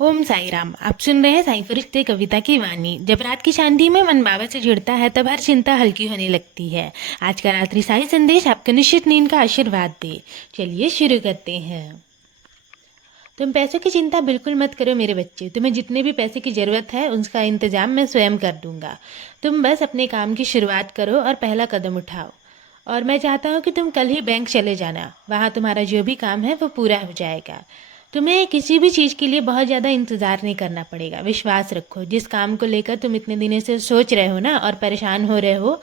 ओम साई राम। आप सुन रहे हैं साई फरिश्ते कविता की वाणी। जब रात की शांति में मन बाबा से जुड़ता है तब हर चिंता हल्की होने लगती है। आज का रात्रि साई संदेश आपको निश्चित नींद का आशीर्वाद दे। चलिए शुरू करते हैं। तुम पैसों की चिंता बिल्कुल मत करो मेरे बच्चे। तुम्हें जितने भी पैसे की ज़रूरत है उसका इंतजाम मैं स्वयं कर दूंगा। तुम बस अपने काम की शुरुआत करो और पहला कदम उठाओ। और मैं चाहता हूँ कि तुम कल ही बैंक चले जाना। वहाँ तुम्हारा जो भी काम है वो पूरा हो जाएगा। तुम्हें किसी भी चीज़ के लिए बहुत ज़्यादा इंतज़ार नहीं करना पड़ेगा। विश्वास रखो, जिस काम को लेकर तुम इतने दिनों से सोच रहे हो ना और परेशान हो रहे हो,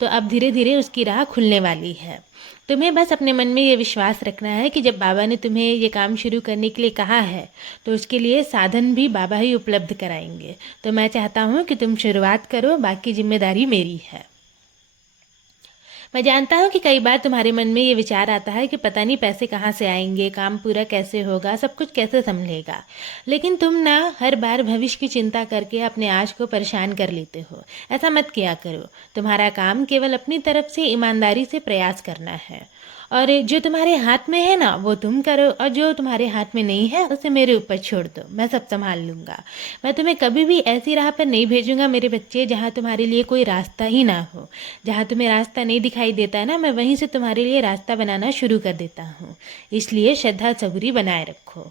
तो अब धीरे धीरे उसकी राह खुलने वाली है। तुम्हें बस अपने मन में ये विश्वास रखना है कि जब बाबा ने तुम्हें ये काम शुरू करने के लिए कहा है तो उसके लिए साधन भी बाबा ही उपलब्ध कराएंगे। तो मैं चाहता हूँ कि तुम शुरुआत करो, बाकी जिम्मेदारी मेरी है। मैं जानता हूँ कि कई बार तुम्हारे मन में ये विचार आता है कि पता नहीं पैसे कहाँ से आएंगे, काम पूरा कैसे होगा, सब कुछ कैसे संभलेगा। लेकिन तुम ना हर बार भविष्य की चिंता करके अपने आज को परेशान कर लेते हो। ऐसा मत किया करो। तुम्हारा काम केवल अपनी तरफ से ईमानदारी से प्रयास करना है। और जो तुम्हारे हाथ में है ना वो तुम करो, और जो तुम्हारे हाथ में नहीं है उसे मेरे ऊपर छोड़ दो। मैं सब संभाल लूँगा। मैं तुम्हें कभी भी ऐसी राह पर नहीं भेजूंगा मेरे बच्चे जहाँ तुम्हारे लिए कोई रास्ता ही ना हो। जहाँ तुम्हें रास्ता नहीं दिखाई देता है ना, मैं वहीं से तुम्हारे लिए रास्ता बनाना शुरू कर देता हूँ। इसलिए श्रद्धा सबूरी बनाए रखो।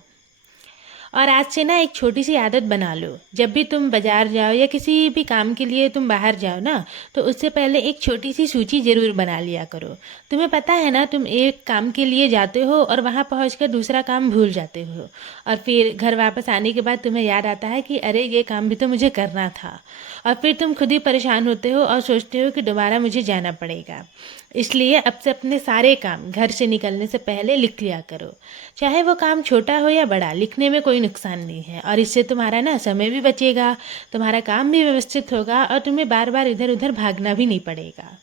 और आज से ना एक छोटी सी आदत बना लो। जब भी तुम बाजार जाओ या किसी भी काम के लिए तुम बाहर जाओ ना, तो उससे पहले एक छोटी सी सूची जरूर बना लिया करो। तुम्हें पता है ना, तुम एक काम के लिए जाते हो और वहाँ पहुँचकर दूसरा काम भूल जाते हो, और फिर घर वापस आने के बाद तुम्हें याद आता है कि अरे ये काम भी तो मुझे करना था। और फिर तुम खुद ही परेशान होते हो और सोचते हो कि दोबारा मुझे जाना पड़ेगा। इसलिए अब से अपने सारे काम घर से निकलने से पहले लिख लिया करो। चाहे वो काम छोटा हो या बड़ा, लिखने में कोई नुकसान नहीं है। और इससे तुम्हारा ना समय भी बचेगा, तुम्हारा काम भी व्यवस्थित होगा और तुम्हें बार बार इधर उधर भागना भी नहीं पड़ेगा।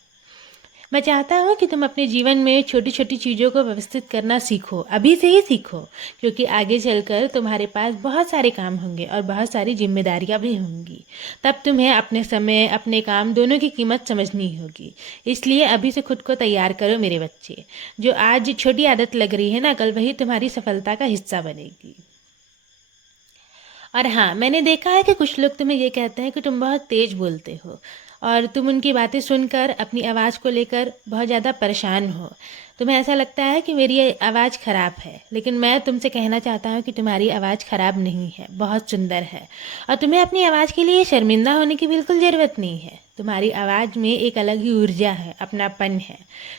मैं चाहता हूँ कि तुम अपने जीवन में छोटी छोटी चीज़ों को व्यवस्थित करना सीखो, अभी से ही सीखो, क्योंकि आगे चलकर तुम्हारे पास बहुत सारे काम होंगे और बहुत सारी जिम्मेदारियाँ भी होंगी। तब तुम्हें अपने समय, अपने काम दोनों की कीमत समझनी होगी। इसलिए अभी से खुद को तैयार करो मेरे बच्चे। जो आज छोटी आदत लग रही है ना, कल वही तुम्हारी सफलता का हिस्सा बनेगी। और हाँ, मैंने देखा है कि कुछ लोग तुम्हें ये कहते हैं कि तुम बहुत तेज बोलते हो, और तुम उनकी बातें सुनकर अपनी आवाज़ को लेकर बहुत ज़्यादा परेशान हो। तुम्हें ऐसा लगता है कि मेरी ये आवाज़ ख़राब है, लेकिन मैं तुमसे कहना चाहता हूँ कि तुम्हारी आवाज़ ख़राब नहीं है, बहुत सुंदर है। और तुम्हें अपनी आवाज़ के लिए शर्मिंदा होने की बिल्कुल ज़रूरत नहीं है। तुम्हारी आवाज़ में एक अलग ही ऊर्जा है, अपनापन है।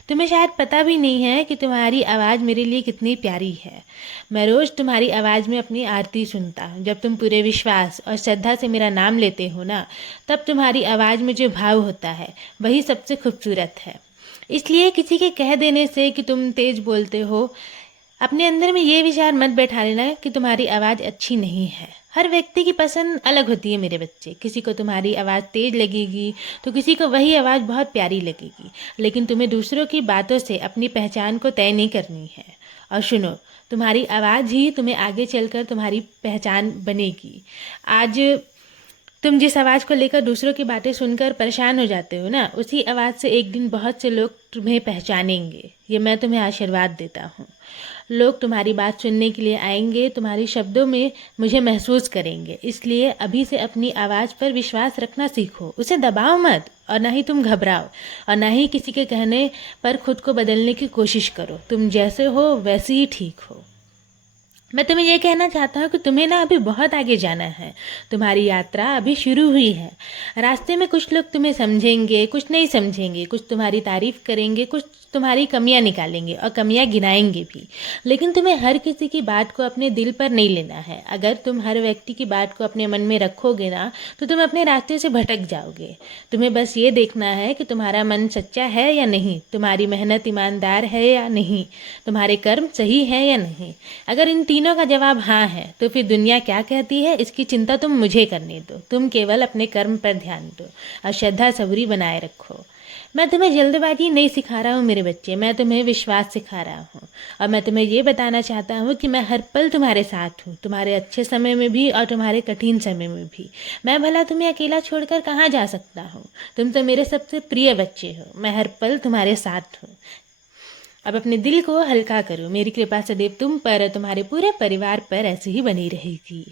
तुम्हें शायद पता भी नहीं है कि तुम्हारी आवाज़ मेरे लिए कितनी प्यारी है। मैं रोज़ तुम्हारी आवाज़ में अपनी आरती सुनता हूँ। जब तुम पूरे विश्वास और श्रद्धा से मेरा नाम लेते हो ना, तब तुम्हारी आवाज़ में जो भाव होता है वही सबसे खूबसूरत है। इसलिए किसी के कह देने से कि तुम तेज बोलते हो, अपने अंदर में ये विचार मत बैठा लेना कि तुम्हारी आवाज़ अच्छी नहीं है। हर व्यक्ति की पसंद अलग होती है मेरे बच्चे। किसी को तुम्हारी आवाज़ तेज लगेगी तो किसी को वही आवाज़ बहुत प्यारी लगेगी। लेकिन तुम्हें दूसरों की बातों से अपनी पहचान को तय नहीं करनी है। और सुनो, तुम्हारी आवाज़ ही तुम्हें आगे चलकर तुम्हारी पहचान बनेगी। आज तुम जिस आवाज़ को लेकर दूसरों की बातें सुनकर परेशान हो जाते हो ना, उसी आवाज़ से एक दिन बहुत से लोग तुम्हें पहचानेंगे। ये मैं तुम्हें आशीर्वाद देता हूँ। लोग तुम्हारी बात सुनने के लिए आएंगे, तुम्हारे शब्दों में मुझे महसूस करेंगे। इसलिए अभी से अपनी आवाज़ पर विश्वास रखना सीखो, उसे दबाओ मत, और ना ही तुम घबराओ, और ना ही किसी के कहने पर खुद को बदलने की कोशिश करो। तुम जैसे हो वैसे ही ठीक हो। मैं तुम्हें यह कहना चाहता हूँ कि तुम्हें ना अभी बहुत आगे जाना है। तुम्हारी यात्रा अभी शुरू हुई है। रास्ते में कुछ लोग तुम्हें समझेंगे, कुछ नहीं समझेंगे, कुछ तुम्हारी तारीफ करेंगे, कुछ तुम्हारी कमियां निकालेंगे और कमियां गिनाएंगे भी। लेकिन तुम्हें हर किसी की बात को अपने दिल पर नहीं लेना है। अगर तुम हर व्यक्ति की बात को अपने मन में रखोगे ना, तो तुम अपने रास्ते से भटक जाओगे। तुम्हें बस ये देखना है कि तुम्हारा मन सच्चा है या नहीं, तुम्हारी मेहनत ईमानदार है या नहीं, तुम्हारे कर्म सही है या नहीं। अगर इन तीनों का जवाब हाँ है, तो फिर दुनिया क्या कहती है इसकी चिंता तुम मुझे करने दो। तुम केवल अपने कर्म पर ध्यान दो और श्रद्धा सबूरी बनाए रखो। मैं तुम्हें जल्दबाजी नहीं सिखा रहा हूँ मेरे बच्चे, मैं तुम्हें विश्वास सिखा रहा हूँ। और मैं तुम्हें ये बताना चाहता हूँ कि मैं हर पल तुम्हारे साथ हूँ, तुम्हारे अच्छे समय में भी और तुम्हारे कठिन समय में भी। मैं भला तुम्हें अकेला छोड़कर कहाँ जा सकता हूँ। तुम तो मेरे सबसे प्रिय बच्चे हो। मैं हर पल तुम्हारे साथ हूँ। अब अपने दिल को हल्का करो। मेरी कृपा सदैव तुम पर, तुम्हारे पूरे परिवार पर ऐसे ही बनी रहेगी।